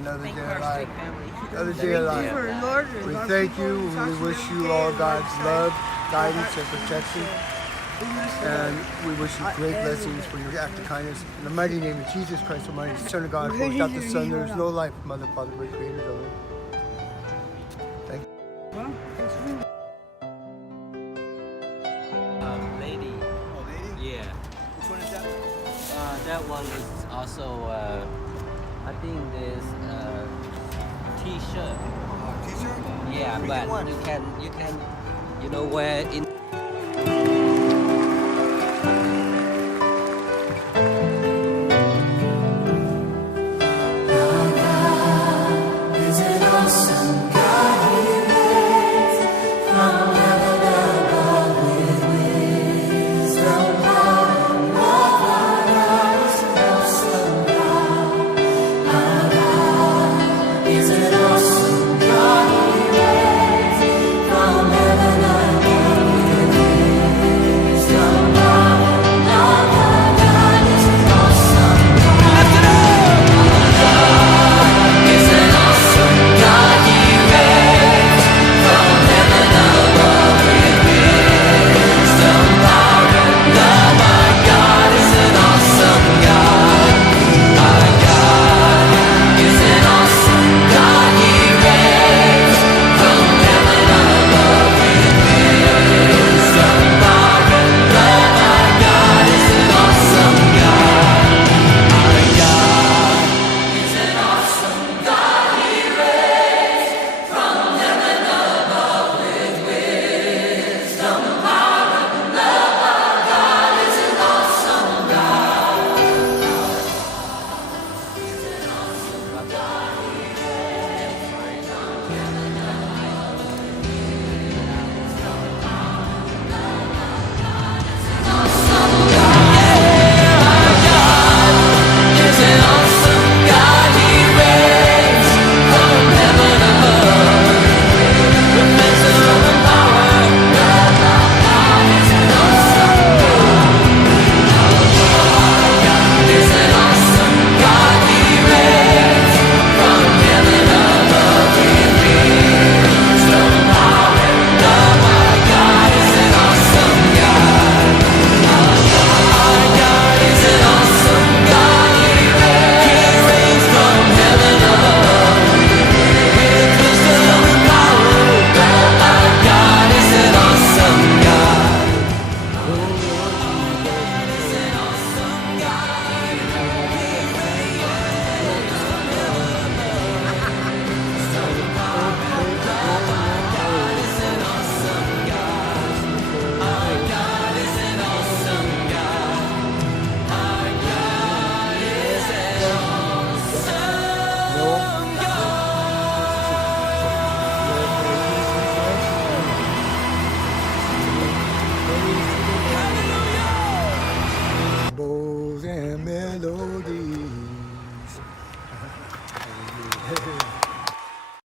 another Thank day our of life. street family. Another day of life. We thank you. We wish you all God's love, guidance, and protection. And we wish you great blessings for your act of kindness. In the mighty name of Jesus Christ Almighty, Son of God, who without the Son there is no life. Mother, Father, great creators of it. Thank you. Lady. Oh, lady? Yeah. Which one is that? That one is also, I think there's t-shirt. T-shirt? Yeah, Either but one. you can, wear in